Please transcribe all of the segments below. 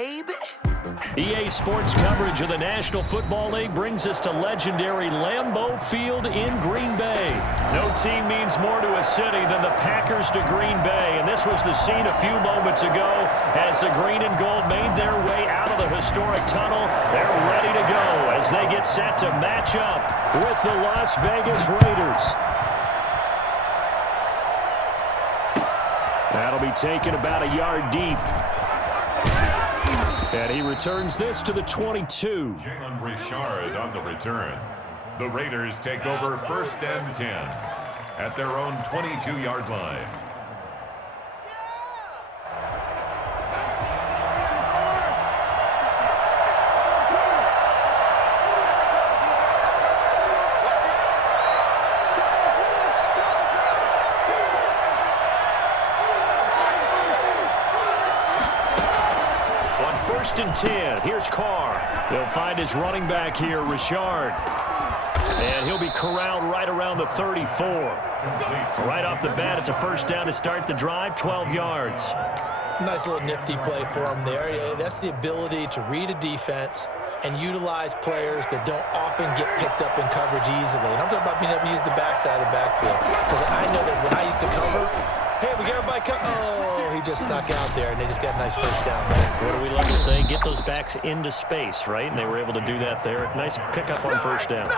baby. EA Sports coverage of the National Football League brings us to legendary Lambeau Field in Green Bay. No team means more to a city than the Packers to Green Bay, and this was the scene a few moments ago as the green and gold made their way out of the historic tunnel. They're ready to go as they get set to match up with the Las Vegas Raiders. That'll be taken about a yard deep. And he returns this to the 22. Jalen Richard on the return. The Raiders take over 1st and 10 at their own 22-yard line. First and 10. Here's Carr. He'll find his running back here, Richard. And he'll be corralled right around the 34. Right off the bat, it's a first down to start the drive, 12 yards. Nice little nifty play for him there. Yeah, that's the ability to read a defense and utilize players that don't often get picked up in coverage easily. And I'm talking about being able to use the backside of the backfield. Because I know that when I used to cover, hey, we got everybody oh, he just snuck out there, and they just got a nice first down there. What do we love to say? Get those backs into space, right? And they were able to do that there. Nice pickup on first down.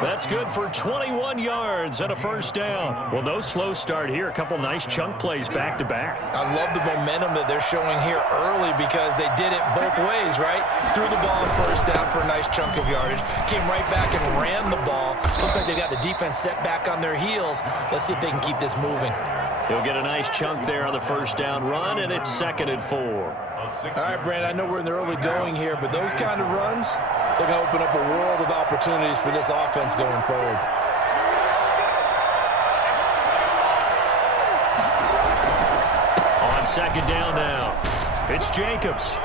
That's good for 21 yards and a first down. Well, no slow start here. A couple nice chunk plays back-to-back. I love the momentum that they're showing here early because they did it both ways, right? Threw the ball on first down for a nice chunk of yardage. Came right back and ran the ball. Looks like they got the defense set back on their heels. Let's see if they can keep this moving. He'll get a nice chunk there on the first down run, and it's 2nd and 4. All right, Brand, I know we're in the early going here, but those kind of runs, they're going to open up a world of opportunities for this offense going forward. On 2nd down now, it's Jacobs.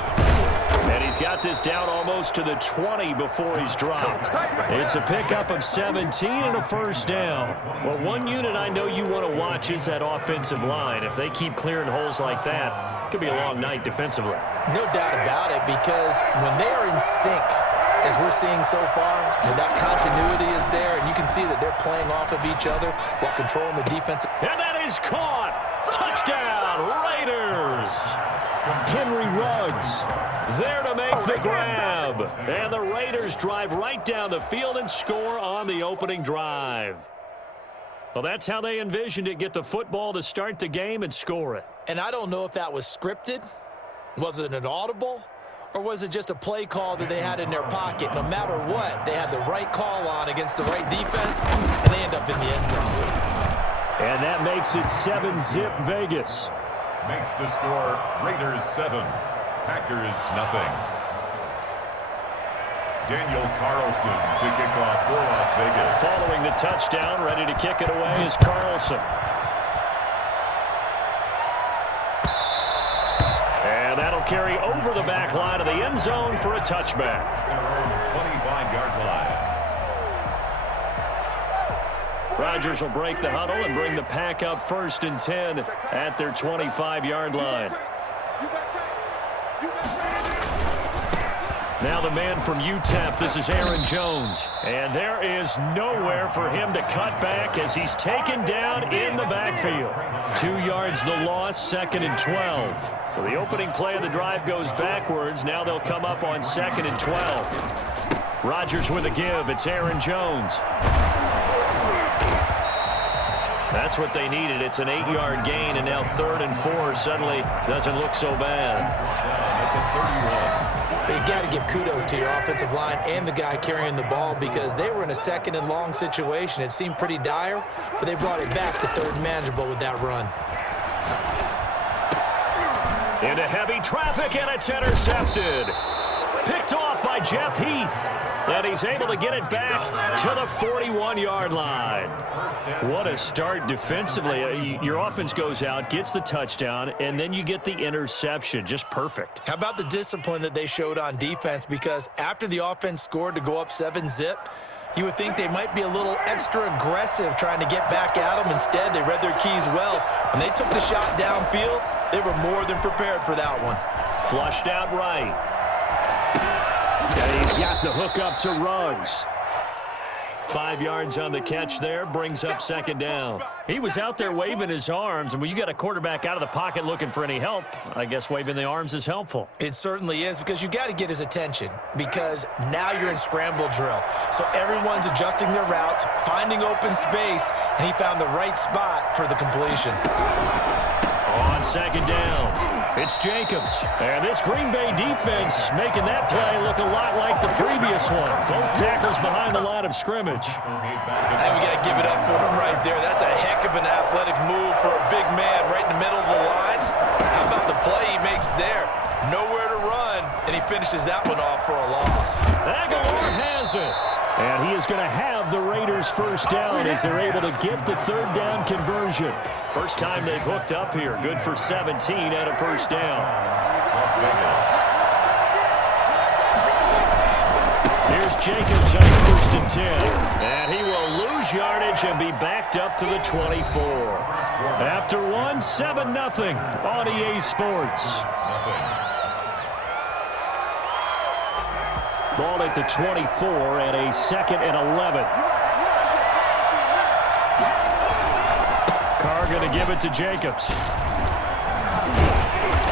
And he's got this down almost to the 20 before he's dropped. It's a pickup of 17 and a first down. Well, one unit I know you want to watch is that offensive line. If they keep clearing holes like that, it could be a long night defensively. No doubt about it, because when they are in sync, as we're seeing so far, when that continuity is there, and you can see that they're playing off of each other while controlling the defense. And that is caught. Touchdown, Raiders. Henry Ruggs there to make the grab. And the Raiders drive right down the field and score on the opening drive. Well, that's how they envisioned it. Get the football to start the game and score it. And I don't know if that was scripted. Was it an audible? Or was it just a play call that they had in their pocket? No matter what, they had the right call on against the right defense, and they end up in the end zone. And that makes it 7-zip Vegas. Makes the score Raiders 7, Packers nothing. Daniel Carlson to kick off for Las Vegas. Following the touchdown, ready to kick it away is Carlson. And that'll carry over the back line of the end zone for a touchback. Their own 25-yard line. Rodgers will break the huddle and bring the pack up 1st and 10 at their 25-yard line. Now the man from UTEP, this is Aaron Jones. And there is nowhere for him to cut back as he's taken down in the backfield. 2 yards the loss, 2nd and 12. So the opening play of the drive goes backwards. Now they'll come up on 2nd and 12. Rodgers with a give. It's Aaron Jones. That's what they needed. It's an 8-yard gain, and now 3rd and 4 suddenly doesn't look so bad. You got to give kudos to your offensive line and the guy carrying the ball because they were in a 2nd and long situation. It seemed pretty dire, but they brought it back to 3rd and manageable with that run. Into heavy traffic, and it's intercepted. Picked off by Jeff Heath. And he's able to get it back to the 41-yard line. What a start defensively. Your offense goes out, gets the touchdown, and then you get the interception. Just perfect. How about the discipline that they showed on defense? Because after the offense scored to go up 7-zip, you would think they might be a little extra aggressive trying to get back at them. Instead, they read their keys well. When they took the shot downfield, they were more than prepared for that one. Flushed out right. And he's got the hook up to Ruggs. 5 yards on the catch there, brings up second down. He was out there waving his arms, and when you got a quarterback out of the pocket looking for any help, I guess waving the arms is helpful. It certainly is, because you got to get his attention, because now you're in scramble drill. So everyone's adjusting their routes, finding open space, and he found the right spot for the completion. On second down, it's Jacobs. And this Green Bay defense making that play look a lot like the previous one. Both tackles behind the line of scrimmage. And we got to give it up for him right there. That's a heck of an athletic move for a big man right in the middle of the line. How about the play he makes there? Nowhere to run, and he finishes that one off for a loss. Aguilar has it. And he is going to have the Raiders first down as they're able to get the third down conversion. First time they've hooked up here. Good for 17 and a first down. Here's Jacobs on first and 10. And he will lose yardage and be backed up to the 24. After one, 7-0 on EA Sports. Ball at the 24 and a 2nd and 11. Carr going to give it to Jacobs.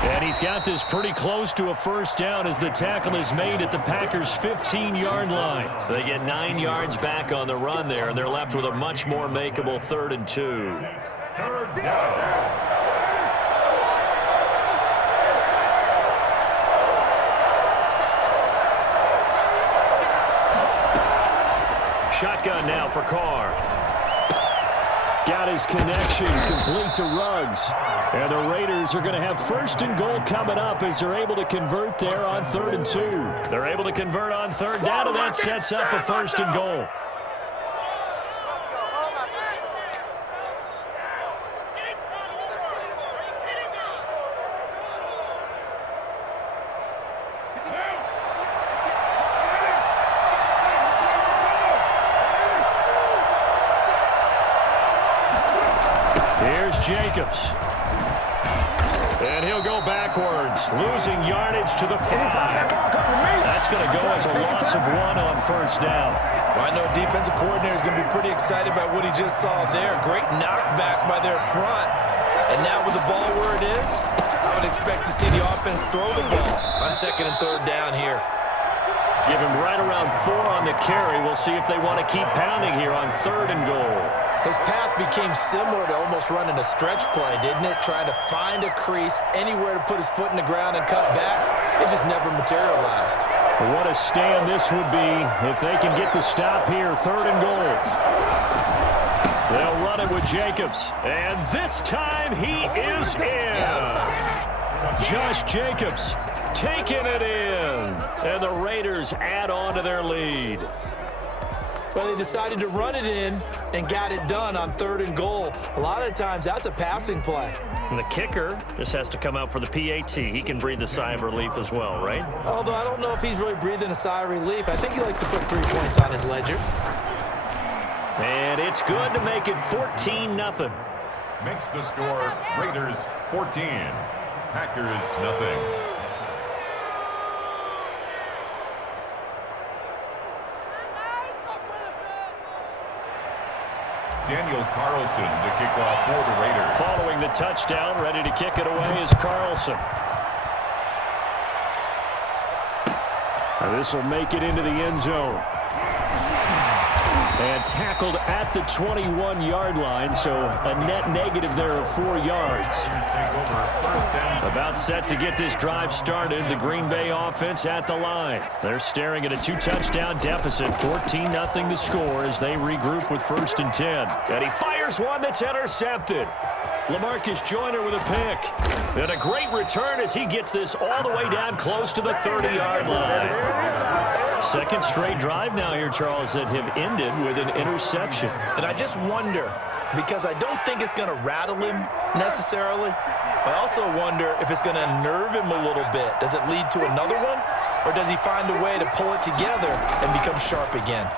And he's got this pretty close to a first down as the tackle is made at the Packers' 15-yard line. They get 9 yards back on the run there, and they're left with a much more makeable 3rd and 2. Third down. Shotgun now for Carr. Got his connection complete to Ruggs. And the Raiders are going to have 1st and goal coming up as they're able to convert there on 3rd and 2. They're able to convert on 3rd down, and that sets up a 1st and goal. Here's Jacobs. And he'll go backwards, losing yardage to the 5. That's going to go as a loss of 1 on first down. Well, I know defensive coordinator is going to be pretty excited about what he just saw there. Great knockback by their front. And now with the ball where it is, I would expect to see the offense throw the ball on 2nd and 3rd down here. Give him right around 4 on the carry. We'll see if they want to keep pounding here on 3rd and goal. His path became similar to almost running a stretch play, didn't it? Trying to find a crease, anywhere to put his foot in the ground and cut back. It just never materialized. What a stand this would be if they can get the stop here. 3rd and goal. They'll run it with Jacobs. And this time he is in. Yes. Josh Jacobs taking it in. And the Raiders add on to their lead. Well, they decided to run it in and got it done on 3rd and goal. A lot of times, that's a passing play. And the kicker just has to come out for the PAT. He can breathe a sigh of relief as well, right? Although I don't know if he's really breathing a sigh of relief. I think he likes to put 3 points on his ledger. And it's good to make it 14-0. Makes the score Raiders 14, Packers nothing. Daniel Carlson to kick off for the Raiders. Following the touchdown, ready to kick it away is Carlson. And this will make it into the end zone. And tackled at the 21-yard line, so a net negative there of 4 yards. About set to get this drive started. The Green Bay offense at the line. They're staring at a 2-touchdown deficit. 14-0 the score as they regroup with 1st and 10. And he fires one that's intercepted. LaMarcus Joyner with a pick. And a great return as he gets this all the way down close to the 30-yard line. 2nd straight drive now here, Charles, that have ended with an interception. And I just wonder, because I don't think it's going to rattle him necessarily, but I also wonder if it's going to unnerve him a little bit. Does it lead to another one, or does he find a way to pull it together and become sharp again?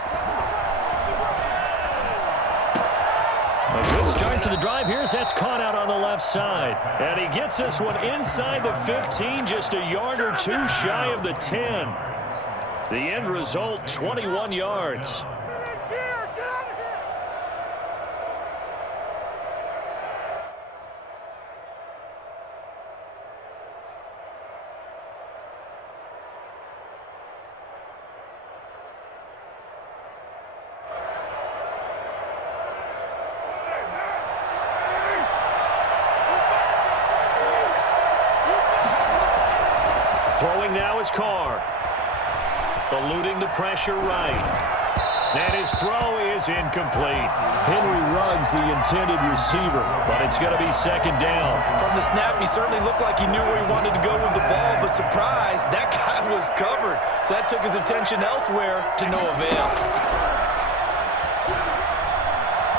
A good start start to the drive here as that's caught out on the left side. And he gets this one inside the 15, just a yard or two shy of the 10. The end result, 21 yards. Throwing now is Carr. Eluding the pressure right. And his throw is incomplete. Henry Ruggs, the intended receiver, but it's going to be second down. From the snap, he certainly looked like he knew where he wanted to go with the ball, but surprise, that guy was covered. So that took his attention elsewhere to no avail.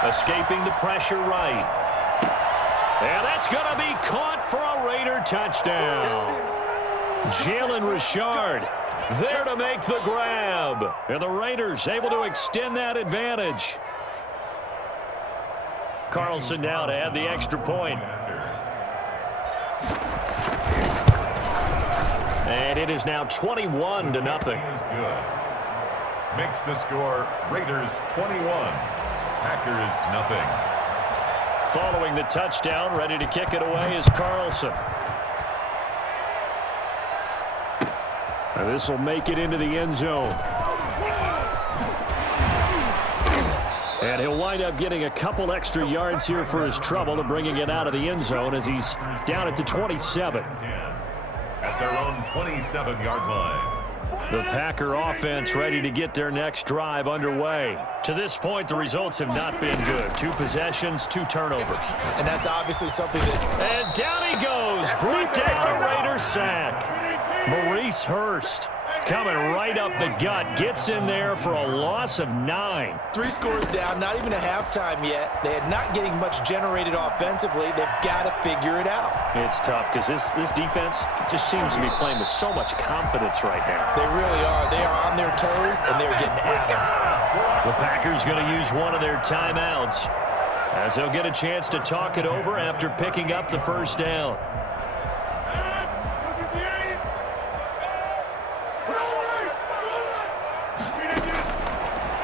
Escaping the pressure right. And that's going to be caught for a Raider touchdown. Jalen Richard there to make the grab. And the Raiders able to extend that advantage. Carlson now to add the extra point. And it is now 21-0. Makes the score Raiders 21, Packers nothing. Following the touchdown, ready to kick it away is Carlson. And this will make it into the end zone. And he'll wind up getting a couple extra yards here for his trouble to bringing it out of the end zone as he's down at the 27. At their own 27-yard line. The Packer offense ready to get their next drive underway. To this point, the results have not been good. 2 possessions, 2 turnovers. And that's obviously something that... And down he goes. Brought down a Raider sack. Maurice Hurst coming right up the gut. Gets in there for a loss of 9. 3 scores down, not even a halftime yet. They are not getting much generated offensively. They've got to figure it out. It's tough because this defense just seems to be playing with so much confidence right now. They really are. They are on their toes, and they're getting at them. The Packers going to use one of their timeouts as they'll get a chance to talk it over after picking up the first down.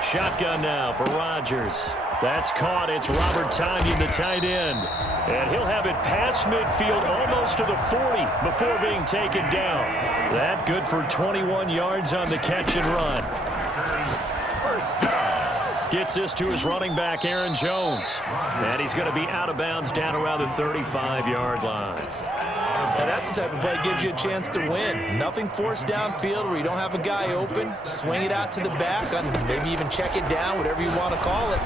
Shotgun now for Rodgers. That's caught. It's Robert Tonyan, the tight end. And he'll have it past midfield almost to the 40 before being taken down. That good for 21 yards on the catch and run. First down. Gets this to his running back, Aaron Jones. And he's going to be out of bounds down around the 35-yard line. And that's the type of play that gives you a chance to win. Nothing forced downfield where you don't have a guy open. Swing it out to the back, maybe even check it down, whatever you want to call it.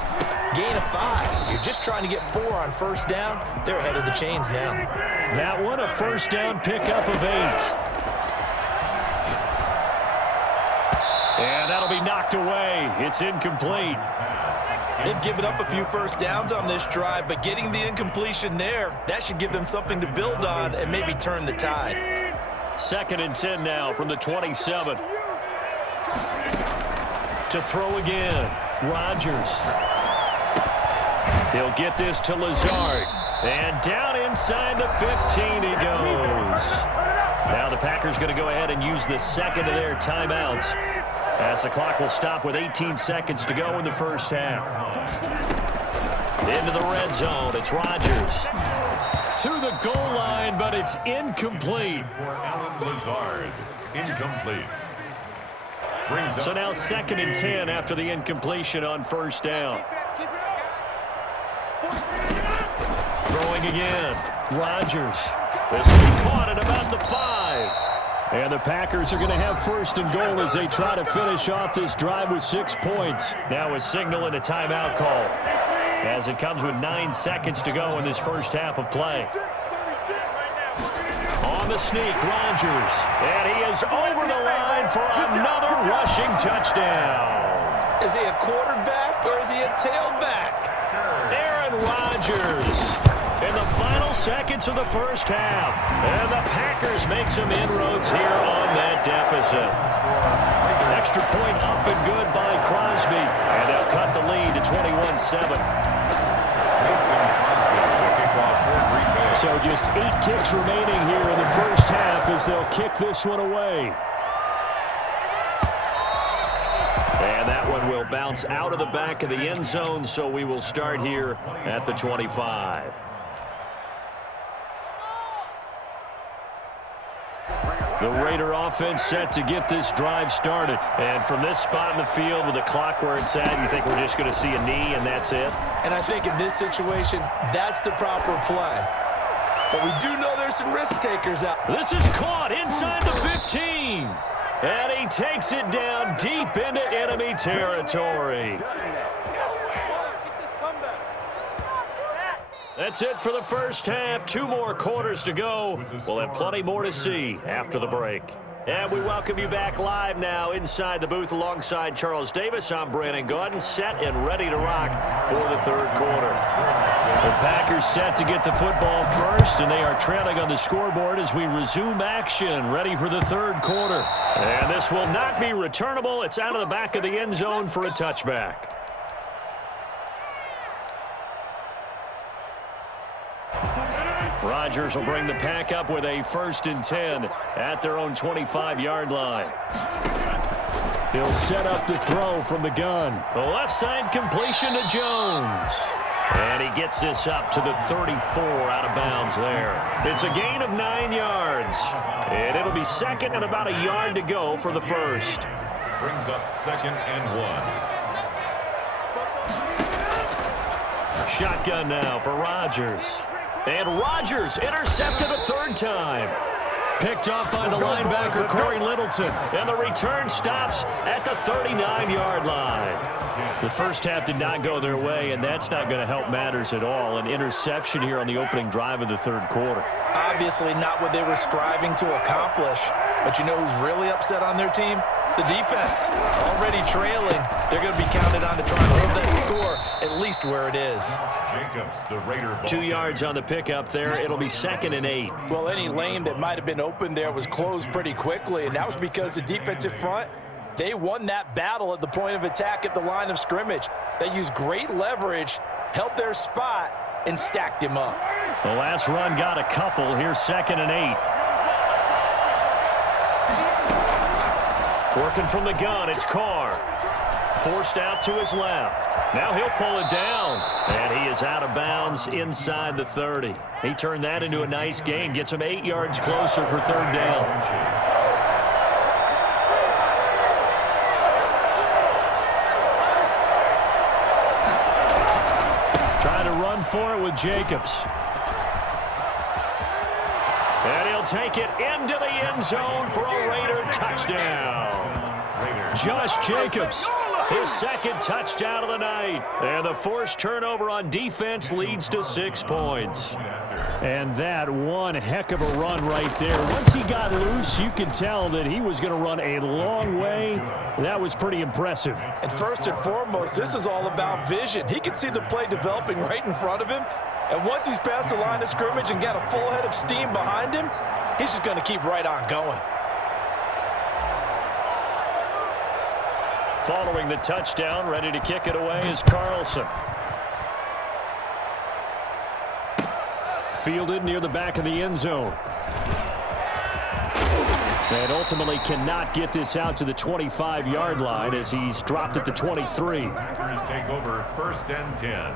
Gain of 5. You're just trying to get 4 on first down. They're ahead of the chains now. That one, a first down pickup of 8. And that'll be knocked away. It's incomplete. They've given up a few first downs on this drive, but getting the incompletion there, that should give them something to build on and maybe turn the tide. 2nd and 10 now from the 27. To throw again, Rodgers. He'll get this to Lazard. And down inside the 15 he goes. Now the Packers going to go ahead and use the second of their timeouts, as the clock will stop with 18 seconds to go in the first half. Into the red zone, it's Rodgers. To the goal line, but it's incomplete. For Alan Lazard, incomplete. So now 2nd and 10 after the incompletion on first down. Throwing again, Rodgers. This will be caught at about the 5. And the Packers are going to have 1st and goal as they try to finish off this drive with 6 points. Now a signal and a timeout call, as it comes with 9 seconds to go in this first half of play. On the sneak, Rodgers. And he is over the line for another rushing touchdown. Is he a quarterback or is he a tailback? Aaron Rodgers in the final seconds of the first half. And the Packers make some inroads here on that deficit. Extra point up and good by Crosby. And they'll cut the lead to 21-7. So just 8 ticks remaining here in the first half as they'll kick this one away. And that one will bounce out of the back of the end zone, so we will start here at the 25. The Raider offense set to get this drive started. And from this spot in the field with the clock where it's at, you think we're just going to see a knee and that's it? And I think in this situation, that's the proper play. But we do know there's some risk takers out. This is caught inside the 15. And he takes it down deep into enemy territory. That's it for the first half. 2 more quarters to go. We'll have plenty more to see after the break. And we welcome you back live now inside the booth alongside Charles Davis. I'm Brandon Gaudin, set and ready to rock for the third quarter. The Packers set to get the football first, and they are trailing on the scoreboard as we resume action, ready for the third quarter. And this will not be returnable. It's out of the back of the end zone for a touchback. Rodgers will bring the pack up with a 1st and 10 at their own 25-yard line. He'll set up the throw from the gun. The left side completion to Jones. And he gets this up to the 34 out of bounds there. It's a gain of 9 yards. And it'll be 2nd and about a yard to go for the first. Brings up 2nd and 1. Shotgun now for Rodgers. And Rodgers intercepted a 3rd time. Picked off by the linebacker, Corey Littleton. And the return stops at the 39-yard line. The first half did not go their way, and that's not going to help matters at all. An interception here on the opening drive of the third quarter. Obviously not what they were striving to accomplish. But you know who's really upset on their team? The defense. Already trailing. They're going to be counted on to try and hold that score at least where it is. Jacobs, the Raider. 2 yards on the pickup there. It'll be 2nd and 8. Well, any lane that might have been open there was closed pretty quickly, and that was because the defensive front, they won that battle at the point of attack at the line of scrimmage. They used great leverage, held their spot, and stacked him up. The last run got a couple. Here's 2nd and 8. Working from the gun, it's Carr. Forced out to his left. Now he'll pull it down. And he is out of bounds inside the 30. He turned that into a nice gain. Gets him 8 yards closer for 3rd down. Trying to run for it with Jacobs. And he'll take it into the end zone for a Raider touchdown. Josh Jacobs, his 2nd touchdown of the night. And the forced turnover on defense leads to 6 points. And that one heck of a run right there. Once he got loose, you could tell that he was going to run a long way. That was pretty impressive. And first and foremost, this is all about vision. He could see the play developing right in front of him. And once he's past the line of scrimmage and got a full head of steam behind him, he's just going to keep right on going. Following the touchdown, ready to kick it away is Carlson. Fielded near the back of the end zone. And ultimately cannot get this out to the 25-yard line as he's dropped at the 23. Packers take over 1st and 10.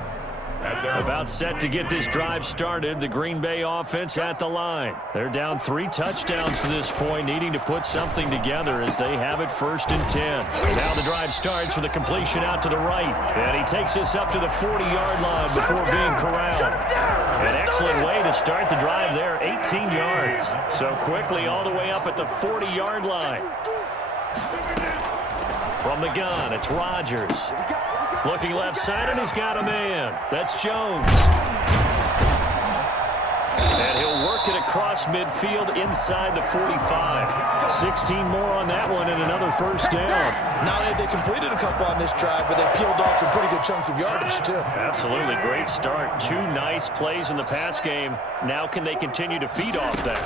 About set to get this drive started, the Green Bay offense at the line. They're down 3 touchdowns to this point, needing to put something together as they have it 1st and 10. And now the drive starts with a completion out to the right. And he takes this up to the 40-yard line before being corralled. An excellent way to start the drive there, 18 yards. So quickly all the way up at the 40-yard line. From the gun, it's Rodgers. Looking left side, and he's got a man. That's Jones. And he'll work it across midfield inside the 45. 16 more on that one and another 1st down. Not only have they completed a couple on this drive, but they peeled off some pretty good chunks of yardage, too. Absolutely. Great start. 2 nice plays in the pass game. Now can they continue to feed off that?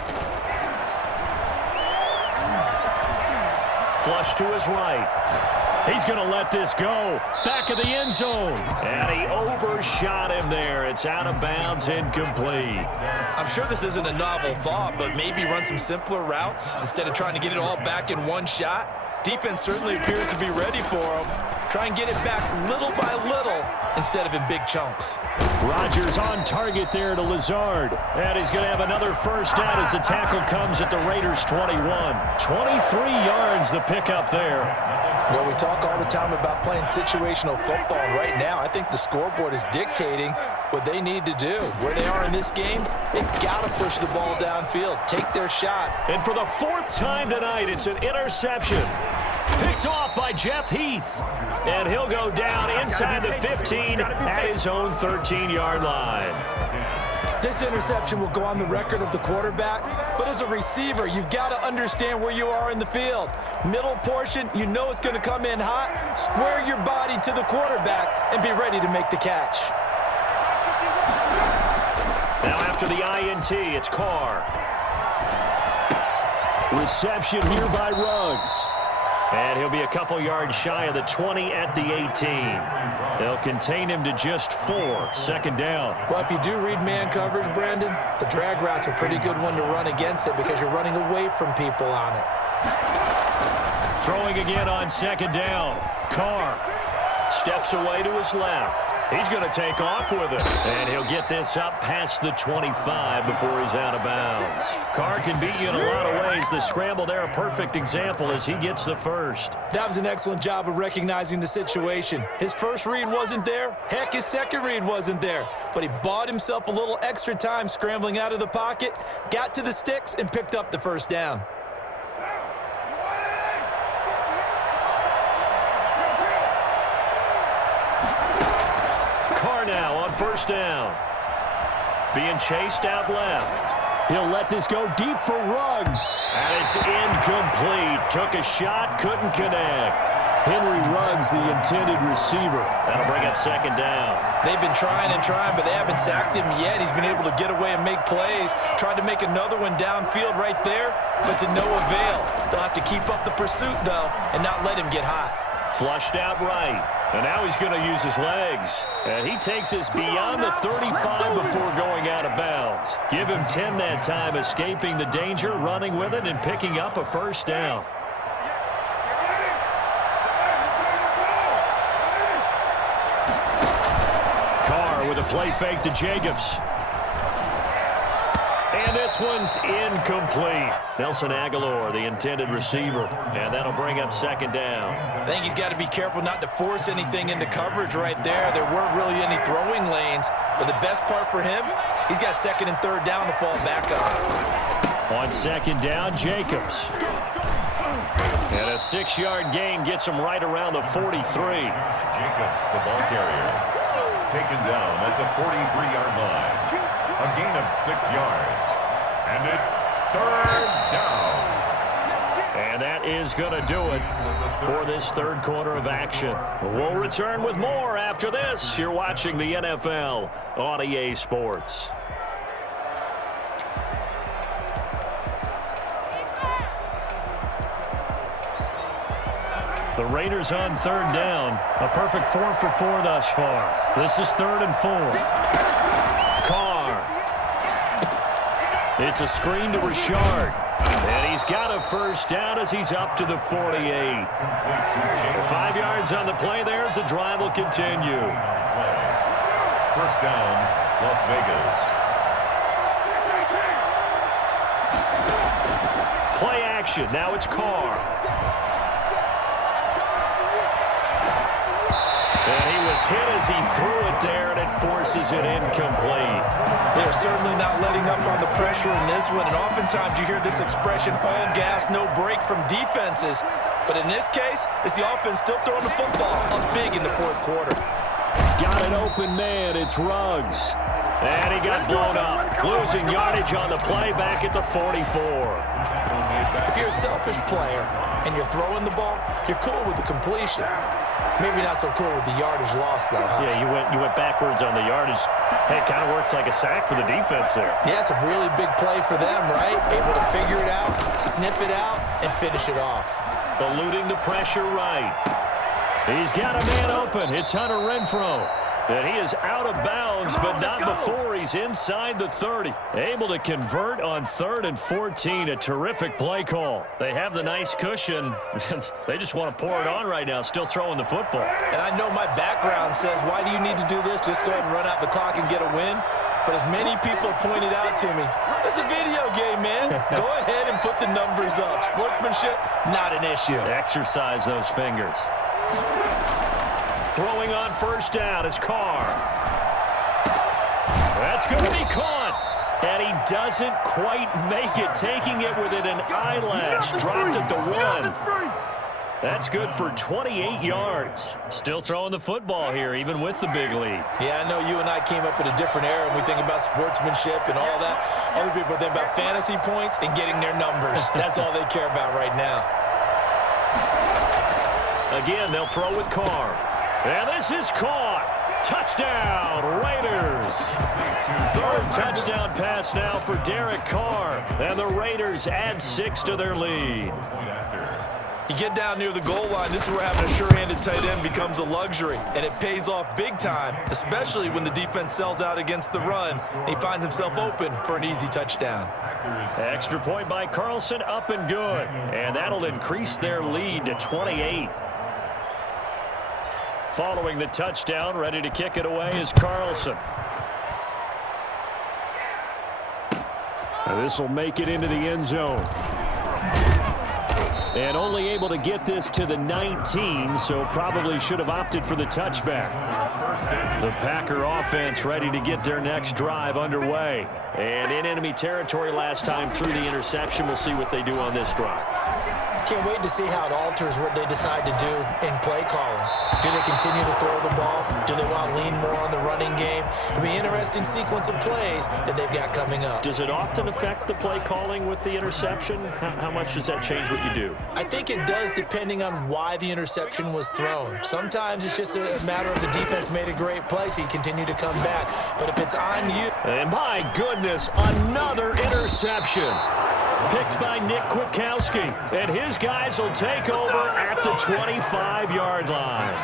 Flush to his right. He's going to let this go. Back of the end zone. And he overshot him there. It's out of bounds, incomplete. I'm sure this isn't a novel thought, but maybe run some simpler routes instead of trying to get it all back in one shot. Defense certainly appears to be ready for him. Try and get it back little by little instead of in big chunks. Rodgers on target there to Lazard. And he's going to have another first down as the tackle comes at the Raiders' 21. 23 yards the pickup there. Well, we talk all the time about playing situational football. Right now, I think the scoreboard is dictating what they need to do. Where they are in this game, they've got to push the ball downfield, take their shot. And for the fourth time tonight, it's an interception. Picked off by Jeff Heath. And he'll go down inside the 15 at his own 13-yard line. This interception will go on the record of the quarterback, but as a receiver, you've got to understand where you are in the field. Middle portion, you know it's going to come in hot. Square your body to the quarterback and be ready to make the catch. Now after the INT, it's Carr. Reception here by Ruggs. And he'll be a couple yards shy of the 20 at the 18. They'll contain him to just 4. Second down. Well, if you do read man coverage, Brandon, the drag route's a pretty good one to run against it because you're running away from people on it. Throwing again on second down. Carr steps away to his left. He's going to take off with it. And he'll get this up past the 25 before he's out of bounds. Carr can beat you in a lot of ways. The scramble there, a perfect example as he gets the first. That was an excellent job of recognizing the situation. His first read wasn't there. Heck, his second read wasn't there. But he bought himself a little extra time scrambling out of the pocket, got to the sticks, and picked up the first down. Now on first down. Being chased out left. He'll let this go deep for Ruggs. And it's incomplete. Took a shot, couldn't connect. Henry Ruggs, the intended receiver. That'll bring up second down. They've been trying and trying, but they haven't sacked him yet. He's been able to get away and make plays. Tried to make another one downfield right there, but to no avail. They'll have to keep up the pursuit, though, and not let him get hot. Flushed out right. And now he's going to use his legs. And he takes us beyond the 35 before going out of bounds. Give him 10 that time, escaping the danger, running with it, and picking up a first down. Carr with a play fake to Jacobs. And this one's incomplete. Nelson Aguilar, the intended receiver. And that'll bring up second down. I think he's got to be careful not to force anything into coverage right there. There weren't really any throwing lanes. But the best part for him, he's got second and third down to fall back on. On second down, Jacobs. And a 6-yard gain gets him right around the 43. Jacobs, the ball carrier, taken down at the 43-yard line. A gain of 6 yards. And it's third down. And that is going to do it for this third quarter of action. We'll return with more after this. You're watching the NFL on EA Sports. The Raiders on third down. A perfect 4 for 4 thus far. This is 3rd and 4. Carr. It's a screen to Richard. And he's got a first down as he's up to the 48. 5 yards on the play there as the drive will continue. First down, Las Vegas. Play action. Now it's Carr. And he was hit as he threw it there, and it forces it incomplete. They're certainly not letting up on the pressure in this one, and oftentimes you hear this expression, all gas, no break from defenses. But in this case, it's the offense still throwing the football up big in the fourth quarter. Got an open man. It's Ruggs. And he got blown up. Losing yardage on the play back at the 44. If you're a selfish player and you're throwing the ball, you're cool with the completion. Maybe not so cool with the yardage loss, though, huh? Yeah, you went backwards on the yardage. Hey, it kind of works like a sack for the defense there. Yeah, it's a really big play for them, right? Able to figure it out, sniff it out, and finish it off. Eluding the pressure right. He's got a man open. It's Hunter Renfrow. And he is out of bounds, but not before he's inside the 30. Able to convert on 3rd and 14. A terrific play call. They have the nice cushion. They just want to pour it on right now, still throwing the football. And I know my background says, why do you need to do this? Just go ahead and run out the clock and get a win. But as many people pointed out to me, it's a video game, man. Go ahead and put the numbers up. Sportsmanship, not an issue. Exercise those fingers. Throwing on 1st down is Carr. That's going to be caught. And he doesn't quite make it, taking it within an eyelash. Dropped at the 1. That's good for 28 yards. Still throwing the football here, even with the big lead. Yeah, I know you and I came up in a different era, and we think about sportsmanship and all that. Other people think about fantasy points and getting their numbers. That's all they care about right now. Again, they'll throw with Carr. And this is caught. Touchdown, Raiders. 3rd touchdown pass now for Derek Carr. And the Raiders add 6 to their lead. You get down near the goal line, this is where having a sure-handed tight end becomes a luxury, and it pays off big time, especially when the defense sells out against the run. He finds himself open for an easy touchdown. Extra point by Carlson, up and good. And that'll increase their lead to 28. Following the touchdown, ready to kick it away is Carlson. This will make it into the end zone. And only able to get this to the 19, so probably should have opted for the touchback. The Packer offense ready to get their next drive underway. And in enemy territory last time through the interception. We'll see what they do on this drive. Can't wait to see how it alters what they decide to do in play calling. Do they continue to throw the ball? Do they want to lean more on the running game? It'll be an interesting sequence of plays that they've got coming up. Does it often affect the play calling with the interception? How much does that change what you do? I think it does, depending on why the interception was thrown. Sometimes it's just a matter of the defense made a great play, so you continue to come back. But if it's on you... And my goodness, another interception. Picked by Nick Kwiatkowski. And his guys will take over at the 25-yard line.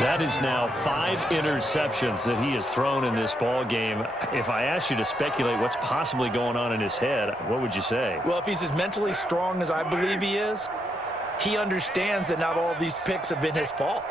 That is now 5 interceptions that he has thrown in this ball game. If I asked you to speculate what's possibly going on in his head, what would you say? Well, if he's as mentally strong as I believe he is, he understands that not all of these picks have been his fault.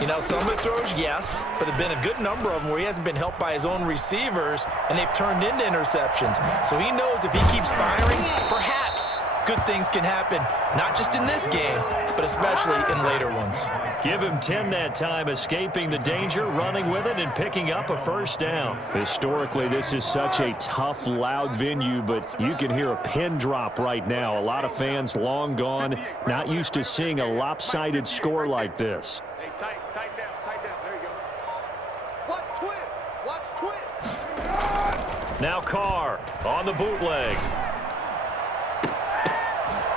You know, some of the throws, yes, but there have been a good number of them where he hasn't been helped by his own receivers, and they've turned into interceptions. So he knows if he keeps firing, perhaps good things can happen, not just in this game, but especially in later ones. Give him 10 that time, escaping the danger, running with it, and picking up a 1st down. Historically, this is such a tough, loud venue, but you can hear a pin drop right now. A lot of fans long gone, not used to seeing a lopsided score like this. Tighten down. There you go. Watch twist. Now Carr on the bootleg.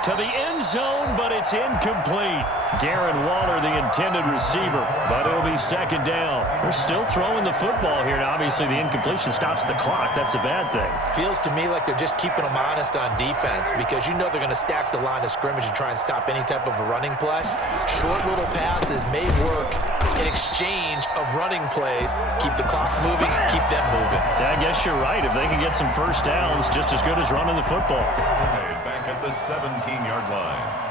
To the end zone, but it's incomplete. Darren Waller, the intended receiver, but it'll be 2nd down. They're still throwing the football here. Now, obviously, the incompletion stops the clock. That's a bad thing. Feels to me like they're just keeping them honest on defense because you know they're going to stack the line of scrimmage and try and stop any type of a running play. Short little passes may work in exchange of running plays. Keep the clock moving, keep them moving. I guess you're right. If they can get some 1st downs, just as good as running the football. Back at the 17-yard line.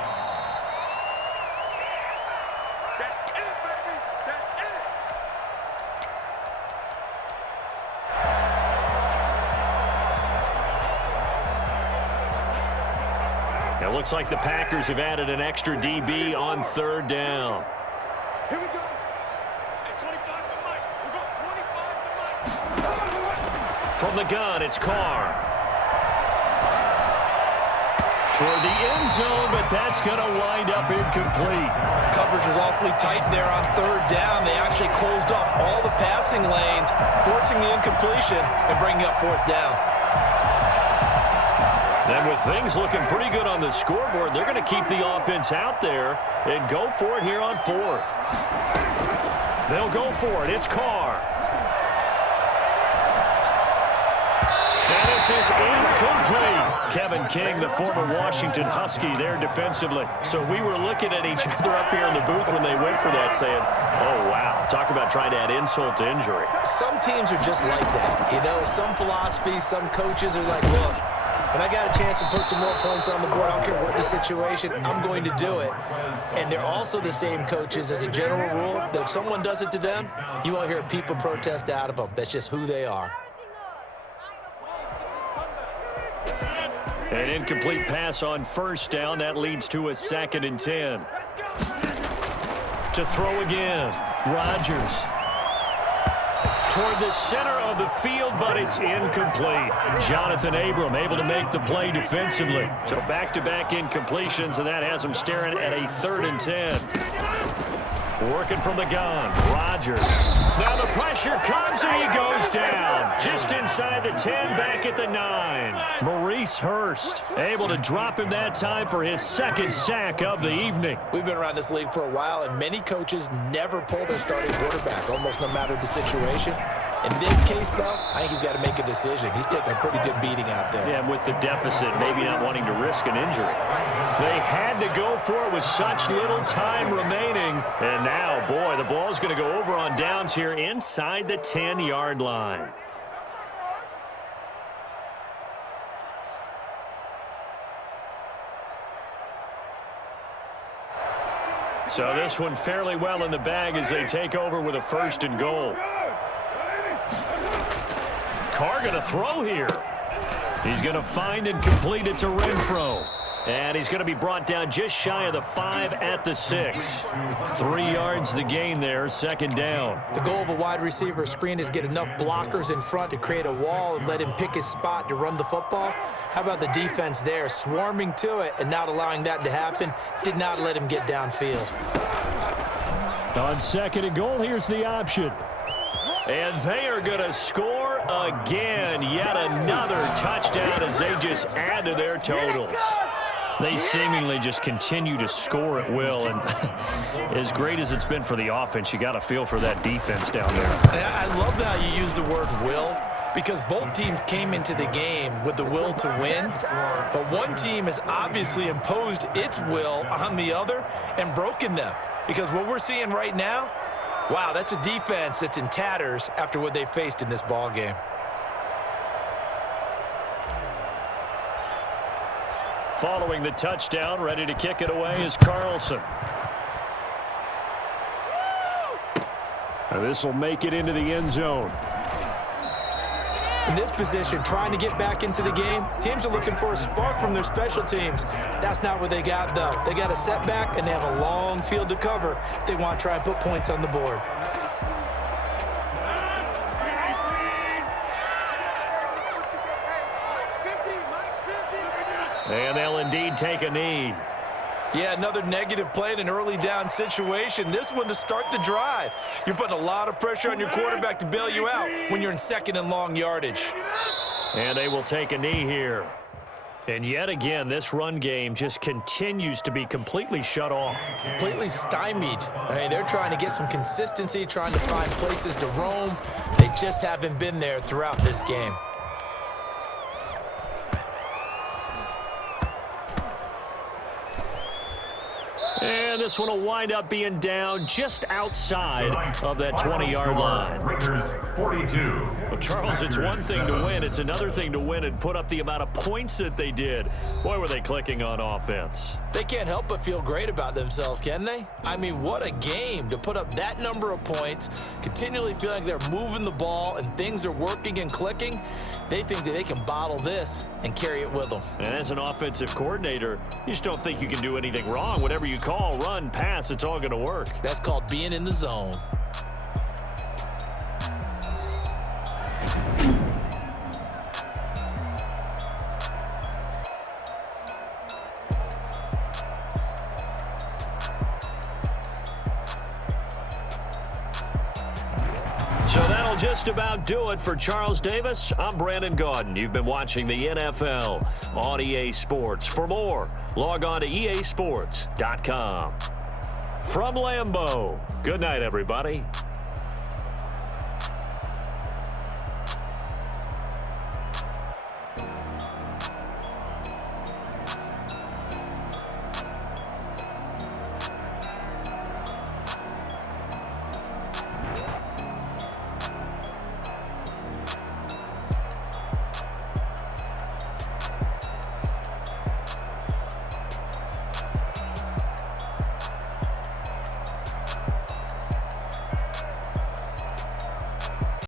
It looks like the Packers have added an extra DB on 3rd down. Here we go. At 25 to Mike. We're going 25 to Mike. From the gun, it's Carr. Toward the end zone, but that's going to wind up incomplete. Coverage was awfully tight there on 3rd down. They actually closed off all the passing lanes, forcing the incompletion and bringing up 4th down. And with things looking pretty good on the scoreboard, they're going to keep the offense out there and go for it here on 4th. They'll go for it. It's Carr. And his This is incomplete. Kevin King, the former Washington Husky, there defensively. So we were looking at each other up here in the booth when they went for that, saying, oh, wow. Talk about trying to add insult to injury. Some teams are just like that. You know, some philosophies, some coaches are like, look, when I got a chance to put some more points on the board, I don't care what the situation, I'm going to do it. And they're also the same coaches as a general rule that if someone does it to them, you won't hear people protest out of them. That's just who they are. An incomplete pass on first down. That leads to a 2nd and 10. To throw again. Rodgers. Toward the center of the field, but it's incomplete. Jonathan Abram able to make the play defensively. So back-to-back incompletions, and that has him staring at a 3rd and 10. Working from the gun. Rodgers. Now the pressure comes, and he goes down. Just inside the 10, back at the 9. Maurice Hurst able to drop him that time for his 2nd sack of the evening. We've been around this league for a while, and many coaches never pull their starting quarterback, almost no matter the situation. In this case, though, I think he's got to make a decision. He's taking a pretty good beating out there. Yeah, with the deficit, maybe not wanting to risk an injury. They had to go for it with such little time remaining. And now, boy, the ball's going to go over on downs here inside the 10-yard line. So this one fairly well in the bag as they take over with a 1st and goal. Carr going to throw here. He's going to find and complete it to Renfro. And he's going to be brought down just shy of the 5 at the 6. 3 yards the gain there, 2nd down. The goal of a wide receiver screen is get enough blockers in front to create a wall and let him pick his spot to run the football. How about the defense there, swarming to it and not allowing that to happen? Did not let him get downfield. On 2nd and goal, here's the option. And they are going to score again. Yet another touchdown as they just add to their totals. They seemingly just continue to score at will. And as great as it's been for the offense, you got to feel for that defense down there. I love how you use the word will, because both teams came into the game with the will to win. But one team has obviously imposed its will on the other and broken them. Because what we're seeing right now, wow, that's a defense that's in tatters after what they faced in this ball game. Following the touchdown, ready to kick it away is Carlson. This will make it into the end zone. In this position, trying to get back into the game, teams are looking for a spark from their special teams. That's not what they got, though. They got a setback, and they have a long field to cover if they want to try and put points on the board. And they'll indeed take a knee. Yeah, another negative play in an early down situation. This one to start the drive. You're putting a lot of pressure on your quarterback to bail you out when you're in 2nd and long yardage. And they will take a knee here. And yet again, this run game just continues to be completely shut off. Completely stymied. Hey, they're trying to get some consistency, trying to find places to roam. They just haven't been there throughout this game. And this one will wind up being down just outside of that 20-yard line. Raiders 42. Well, Charles, it's one thing to win. It's another thing to win and put up the amount of points that they did. Boy, were they clicking on offense. They can't help but feel great about themselves, can they? I mean, what a game to put up that number of points, continually feeling like they're moving the ball and things are working and clicking. They think that they can bottle this and carry it with them. And as an offensive coordinator, you just don't think you can do anything wrong. Whatever you call, run, pass, it's all going to work. That's called being in the zone. So that'll just about do it for Charles Davis. I'm Brandon Gaudin. You've been watching the NFL on EA Sports. For more, log on to easports.com. From Lambeau, good night, everybody.